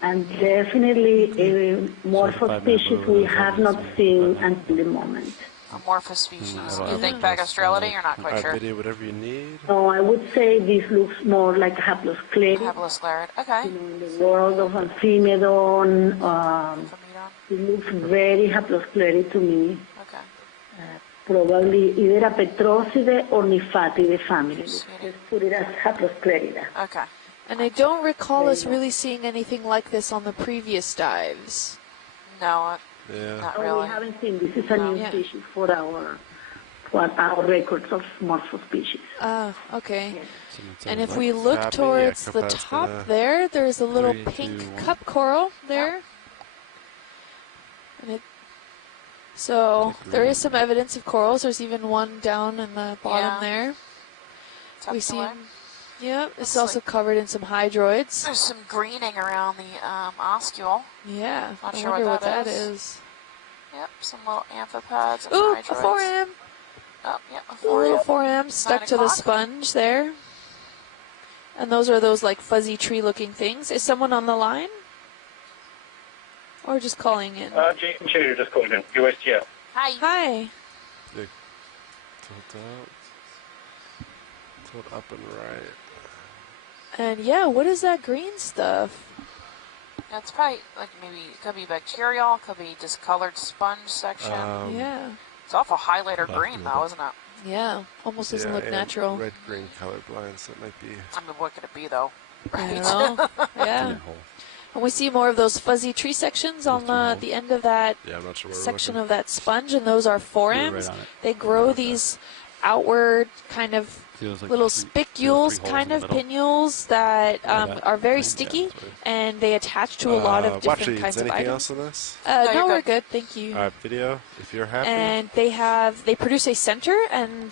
And definitely a morpho species we have not seen until the moment. Amorphous species. Mm, You think Pacastrella? You're not All quite right, sure. video, whatever you need. So I would say this looks more like a haplosclerid. Haplosclerid. Okay. In the world of Amphimedon, Amphimedon. it looks very haplosclerid to me. Okay. Probably either a Petroside or Niphatide family. Let's put it as haplosclerida. Okay. And I don't recall us really seeing anything like this on the previous dives. No, Yeah. not Oh, really. we haven't seen this. Is a new Yeah. species for our records of morpho species. Okay. Someone said And it if like- we look Copy, towards yeah, the Copa's top gonna- there, there's a little 3, pink 2, 1. cup coral there. And so there is some evidence of corals. There's even one down in the bottom Yeah. there. Tucked We see away. him. Yep, it's Looks also like- covered in some hydroids. There's some greening around the oscule. Yeah, Not I sure wonder what what that that is. is. Yep, some little amphipods and Ooh, a hydroids. 4M. Oh, yep, a A little 4M. 4M stuck to the o'clock. sponge there. And those are those like fuzzy tree looking things. Is someone on the line? Or just calling in? Jason Shooter just called in. USGS. Hi. Hi. Tilt out. Tilt up and right. And yeah, what is that green stuff? That's probably like maybe it could be bacterial, could be discolored sponge section. Yeah. It's awful highlighter Left green a though, little. isn't it? Yeah. Almost doesn't Yeah, look and natural. Red-green colorblind, so it might be. I mean, what could it be though? I Right. don't know. In Yeah. that hole. And we see more of those fuzzy tree sections on the end of that Yeah, I'm not sure where section we're of that sponge, and those are You're right forams. on it. They grow these outward kind of Feels like little three spicules, holes kind in of the middle. pinnules that are very Yeah, sticky, that's right. and they attach to a lot of different kinds of anything items. else in this? No, we're good, thank you. All right, video, if you're happy. And they produce a center, and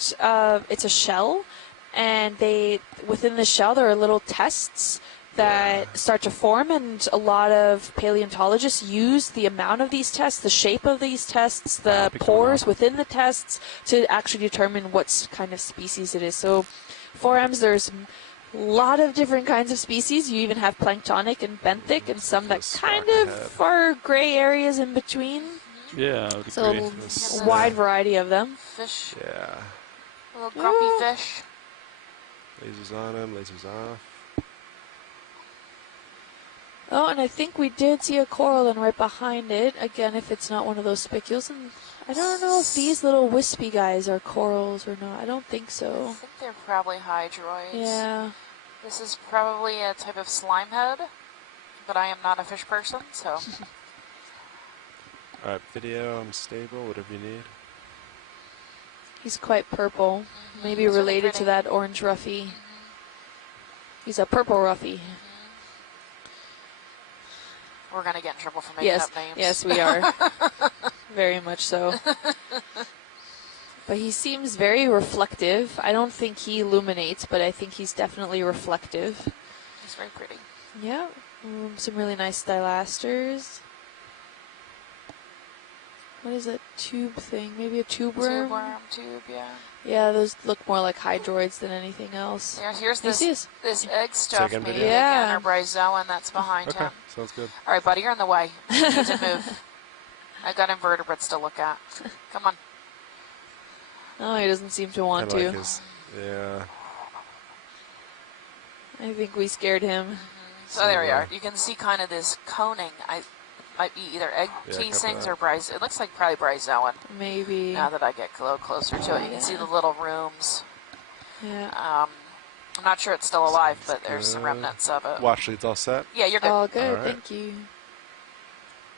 it's a shell, and within the shell there are little tests that start to form, and a lot of paleontologists use the amount of these tests, the shape of these tests, the pores within the tests to actually determine what kind of species it is. So 4Ms, there's a lot of different kinds of species. You even have planktonic and benthic, and some that kind of are gray areas in between. Yeah, I would So agree. a wide variety of them. Fish. Yeah. Little grumpy fish. Lasers on him, lasers off. Oh, and I think we did see a coral then right behind it. Again, if it's not one of those spicules. And I don't know if these little wispy guys are corals or not. I don't think so. I think they're probably hydroids. Yeah. This is probably a type of slime head, but I am not a fish person, so. Alright, video, I'm stable, whatever you need. He's quite purple. Maybe That's related really to that orange ruffy. He's a purple ruffy. We're going to get in trouble for making up names. Yes, we are. Very much so. But he seems very reflective. I don't think he illuminates, but I think he's definitely reflective. He's very pretty. Yeah. Some really nice thylasters. What is that tube thing? Maybe a tube worm? Tube, yeah. Yeah, those look more like hydroids than anything else. Here's this egg stuff Second maybe video. again, or bryozoan that's behind him. Sounds good. All right, buddy, you're in the way. You need to move. I've got invertebrates to look at. Come on. Oh, he doesn't seem to want Kinda to. like yeah. I think we scared him. So there we are. You can see kind of this coning. Might be either egg casings or bryozoan. It looks like probably bryozoan. Maybe. Now that I get a little closer to it, you can see the little rooms. Yeah. I'm not sure it's still alive, but there's some remnants of it. Watch leads all set? Yeah, you're good. All good, All right. thank you.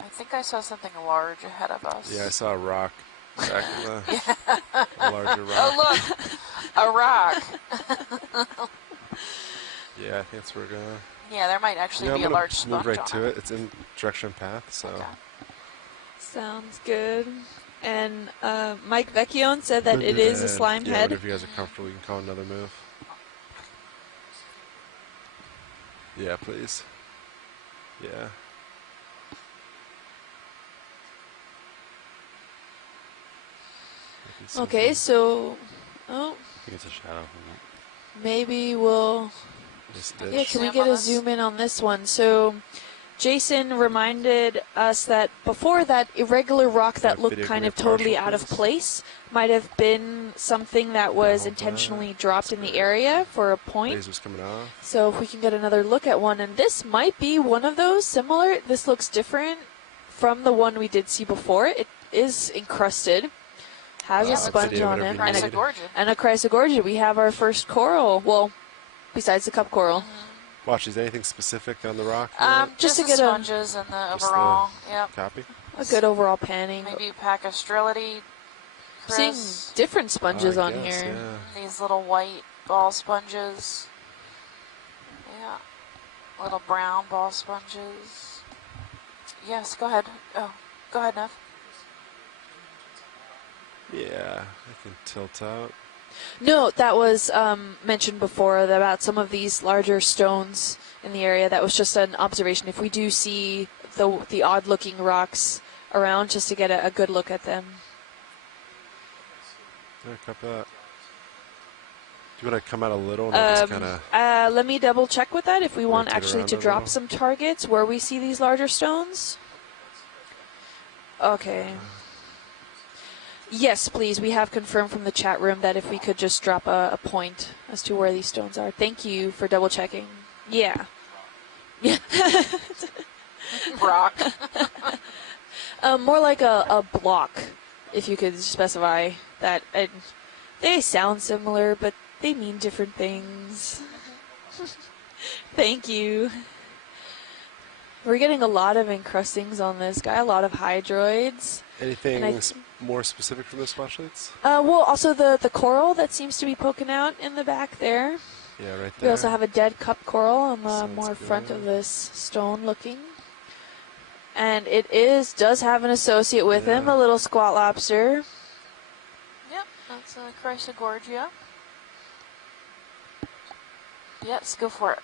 I think I saw something large ahead of us. Yeah, I saw a rock back in the a larger rock. Oh, look! A rock! Yeah, I think that's where we're going. Yeah, there might actually I'm be a gonna large sponge move right on to it. It's in direction path, so. Okay. Sounds good. And Mike Vecchione said that it is a slime yeah, head. Whenever you guys are comfortable, you can call another move. Yeah, please. Yeah. Okay, so I think it's a shadow. maybe we'll. Yeah, can we get a zoom in on this one? So Jason reminded us that before that irregular rock that looked kind of totally out of place might have been something that was intentionally dropped in the area for a point. Lasers coming off. So if we can get another look at one, and this might be one of those similar. This looks different from the one we did see before. It is encrusted, has a sponge on him, and a chrysogorgia. We have our first coral. Well, besides the cup coral. Watch, is anything specific on the rock? Just to get sponges and the overall. Yep. Copy. A good overall panning. Maybe a pack of sterility. Seeing different sponges on here. Yeah. These little white ball sponges. Yeah. Little brown ball sponges. Yes, go ahead. Oh, go ahead, Nev. Yeah, I can tilt out. No, that was mentioned before about some of these larger stones in the area. That was just an observation. If we do see the odd-looking rocks around, just to get a good look at them. Yeah, copy that. Do you want to come out a little and just kind of... let me double-check with that if we want actually to drop little. some targets where we see these larger stones. Okay. Yes, please. We have confirmed from the chat room that if we could just drop a point as to where these stones are. Thank you for double-checking. Yeah. Yeah. Rock. More like a block, if you could specify that. They sound similar, but they mean different things. Thank you. We're getting a lot of encrustings on this guy, a lot of hydroids. Anything more specific from those spotlights? Well, also the coral that seems to be poking out in the back there. Yeah, right there. We also have a dead cup coral on the Sounds more good. front of this stone looking. And it does have an associate with him, a little squat lobster. Yep, that's a Chrysogorgia. Yes, go for it.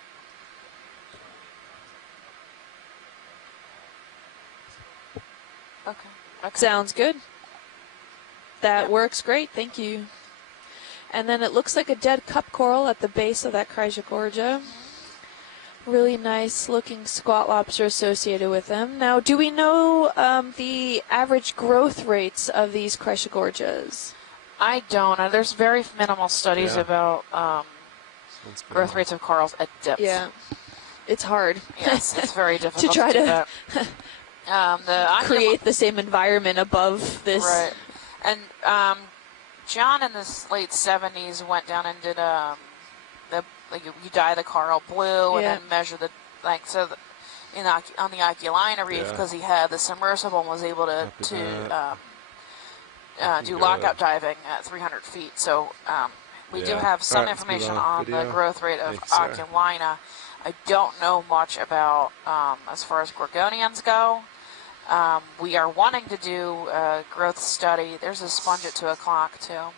Okay. Sounds good. That works great, thank you. And then it looks like a dead cup coral at the base of that Chrysogorgia. Really nice looking squat lobster associated with them. Now, do we know the average growth rates of these Chrysogorgias? I don't. There's very minimal studies about growth rates of corals at depth. Yeah, it's hard. Yes, it's very difficult to try do to create the same environment above this. Right. And John in the late 70s went down and did you dye the coral blue and then measure the on the Okeanos reef because he had the submersible and was able to do lockout diving at 300 feet. So we do have some information on the growth rate of Okeanos. I don't know much about as far as Gorgonians go. We are wanting to do a growth study. There's a sponge at 2 o'clock too,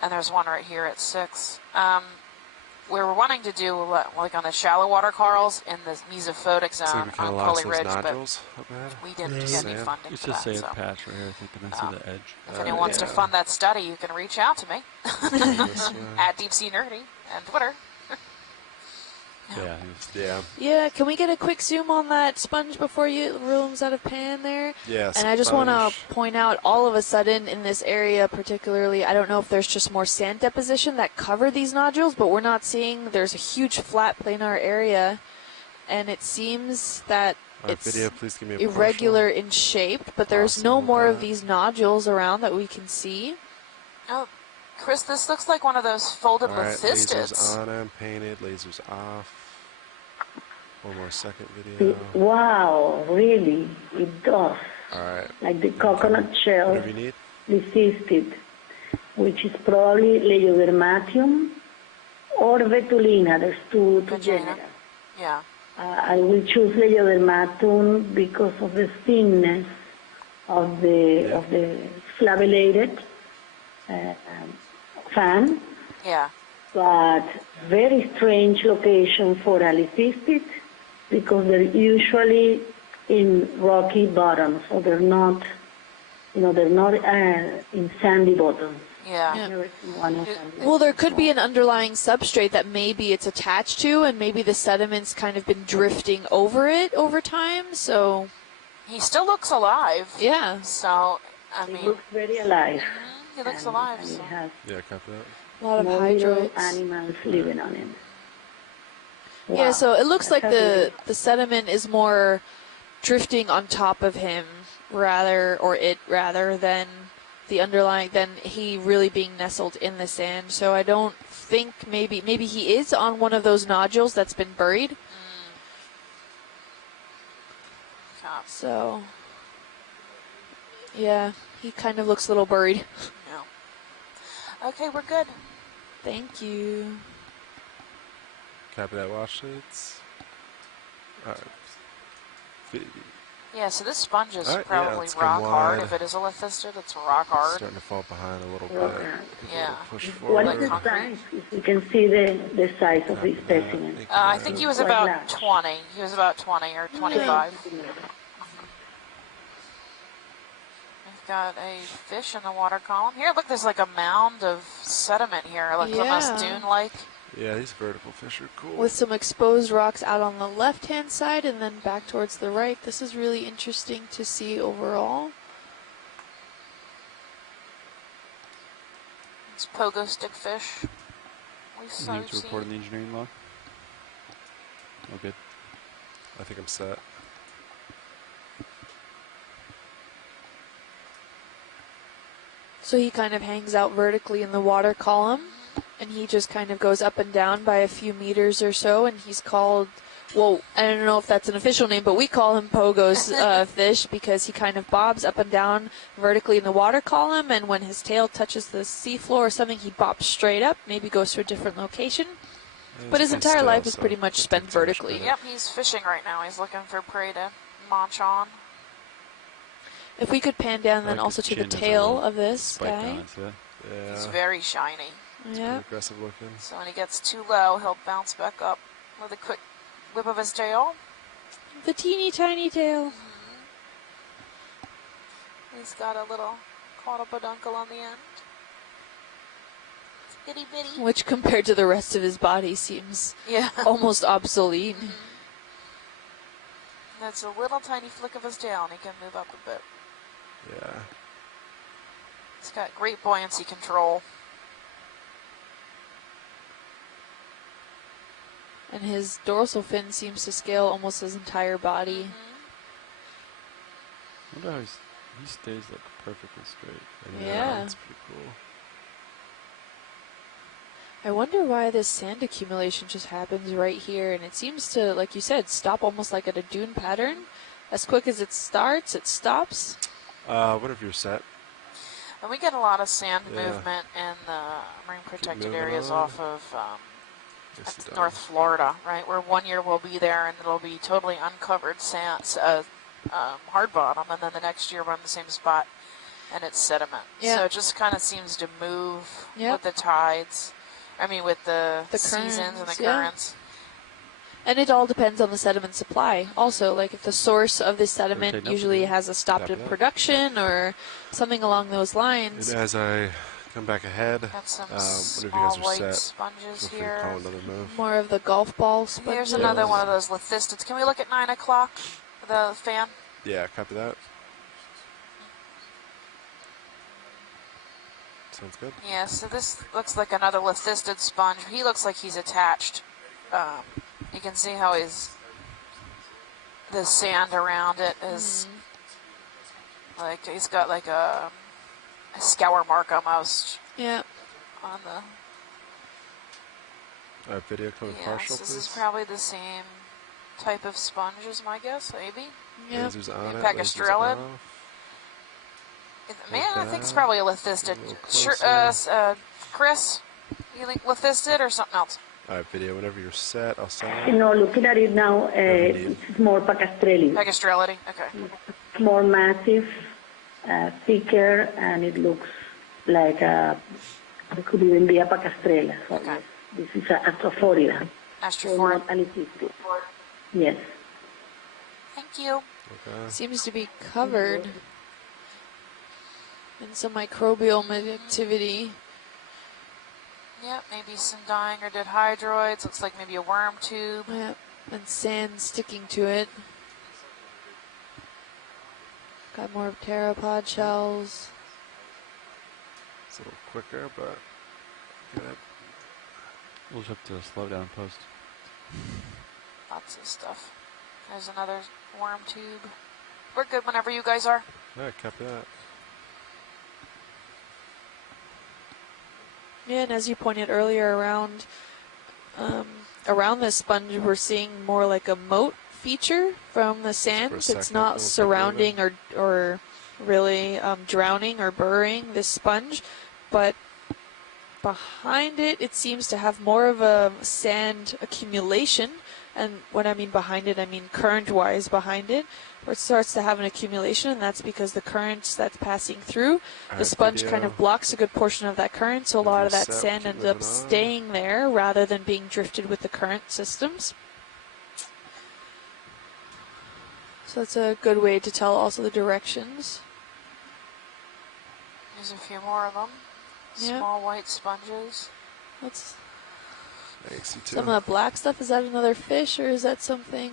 and there's one right here at 6. We were wanting to do like on the shallow water corals in the mesophotic zone on Pulley Ridge, but we didn't get any funding It's for just that. say a patch right here, I think, and I see the edge. If anyone wants to fund that study, you can reach out to me at Deep Sea Nerdy and Twitter. Yeah, can we get a quick zoom on that sponge before you rooms out of pan there? Yes. And I just want to point out, all of a sudden in this area particularly, I don't know if there's just more sand deposition that cover these nodules, but we're not seeing, there's a huge flat planar area, and it seems that it's irregular in shape, but there's no more of these nodules around that we can see. Oh, Chris, this looks like one of those folded lithistids. Lasers on and painted, lasers off. One more second video. Wow, really, it does. All right. Like the coconut shell, Whatever you need. resisted, which is probably Leiodermatium or Vetulina. There's two genera. Yeah. I will choose Leiodermatium because of the thinness of the flagellated fan. Yeah. But very strange location for a lithistid because they're usually in rocky bottoms, so they're not, in sandy bottoms. Yeah. Well, there could be an underlying substrate that maybe it's attached to, and maybe the sediment's kind of been drifting over it over time, so... He still looks alive. Yeah. So, He looks very alive. He looks alive. And So. he has Copy that. A lot of little hydroids. animals living on it. Wow. Yeah, so it looks like the sediment is more drifting on top of him rather than the underlying, than he really being nestled in the sand. So I don't think maybe he is on one of those nodules that's been buried. So yeah, he kind of looks a little buried. Yeah. Okay, we're good. Thank you. Copy that, watch leads. All right. Yeah, so this sponge is Right, probably it's rock come hard. wide. If it is a lithistid, it's rock hard. Starting to fall behind a little bit. Yeah. Push What forward. is the size? If you can see the size of the specimen. I think he was Quite about large. 20. He was about 20 or 25. We've got a fish in the water column. Here, look, there's like a mound of sediment here. Looks almost dune-like. Yeah, these vertical fish are cool. With some exposed rocks out on the left-hand side and then back towards the right. This is really interesting to see overall. It's pogo stick fish. You need to report in the engineering log. Oh, good. I think I'm set. So he kind of hangs out vertically in the water column, and he just kind of goes up and down by a few meters or so, and he's called well, I don't know if that's an official name, but we call him Pogo's fish because he kind of bobs up and down vertically in the water column, and when his tail touches the seafloor or something, he bops straight up, maybe goes to a different location. But his entire life is pretty much spent vertically. Yep, he's fishing right now. He's looking for prey to munch on. If we could pan down then also to the tail of this guy. Yeah. He's very shiny. Yeah. Aggressive looking. So when he gets too low, he'll bounce back up with a quick whip of his tail. The teeny tiny tail. He's got a little caudal on the end. It's itty bitty. Which compared to the rest of his body seems almost obsolete. That's a little tiny flick of his tail and he can move up a bit. Yeah. He's got great buoyancy control. And his dorsal fin seems to scale almost his entire body. I wonder how he stays like perfectly straight. Yeah. That's pretty cool. I wonder why this sand accumulation just happens right here, and it seems to, like you said, stop almost like at a dune pattern. As quick as it starts, it stops. Whatever you're set. And we get a lot of sand movement in the marine protected areas off of North Florida, right? Where 1 year we'll be there and it'll be totally uncovered sand, hard bottom, and then the next year we're on the same spot and it's sediment. So it just kind of seems to move with the tides. I mean, with the seasons and the currents. And it all depends on the sediment supply. Also, like if the source of this sediment usually has a stopped in production or something along those lines. And as I come back ahead, got some whenever you small guys are white set, sponges feel free to here. call another move. More of the golf ball sponges. Here's another one of those lithistids. Can we look at 9 o'clock, the fan? Yeah, copy that. Sounds good. Yeah, so this looks like another lithistid sponge. He looks like he's attached. You can see how the sand around it is like he's got like a scour mark almost. Yeah. On the. Alright, video coming partial, This please. is probably the same type of sponge as my guess, maybe. Yeah. Lasers on it. Pegastrelid. Man, I think it's probably a lithistid. Sure, Chris, you think lithistid or something else? Alright, video, whenever you're set, I'll send You know, looking at it now, it's more Pegastrelid. Pegastrelid, okay. It's more massive, thicker, and it looks like it could even be a Pegastrella. So Okay. this is a Astrophorida. Astrophorid. Not an lithistid. Yes. Thank you. Okay. Seems to be covered in some microbial activity. Yep, maybe some dying or dead hydroids. Looks like maybe a worm tube. Yep. And sand sticking to it. Got more pteropod shells. It's a little quicker, but good. We'll just have to slow down post. Lots of stuff. There's another worm tube. We're good whenever you guys are. Alright, copy that. Yeah, and as you pointed earlier, around this sponge, we're seeing more like a moat feature from the sand. It's not surrounding or really drowning or burying this sponge, but behind it, it seems to have more of a sand accumulation. And when I mean behind it, I mean current-wise behind it, where it starts to have an accumulation, and that's because the currents that's passing through, the sponge kind of blocks a good portion of that current, so a lot of that sand ends up staying there rather than being drifted with the current systems. So that's a good way to tell also the directions. There's a few more of them. Small white sponges. That's Thanks, you too. some of the black stuff. Is that another fish, or is that something?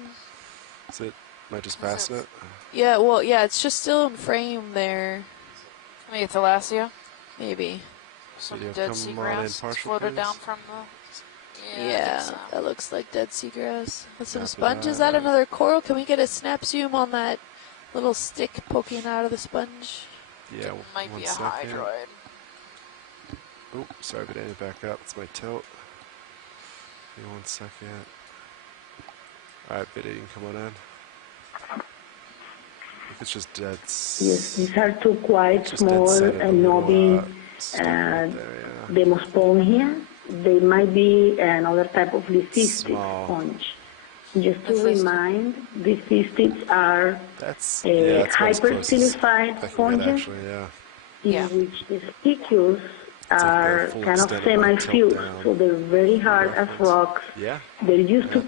Is it? Am I just passing it? Yeah, well, yeah, it's just still in frame there. Maybe thalassia. Maybe. Some Video, dead come seagrass on in, floated please. down from the. Yeah, that looks like dead seagrass. With some Copy sponge. Is that. that another coral? Can we get a snap zoom on that little stick poking out of the sponge? Yeah, Might one be a second. hydroid. Oh, sorry, but I need to back up. It's my tilt. Give me 1 second. Alright, Biddy, you can come on in. If it's just dead. Yes, these are two quite small and knobby demospongia. They might be another type of leucistic sponge. Just to remind, these cystids are hypersilified sponges in which the spicules are kind of semi-fused, so they're very hard as rocks. They're used to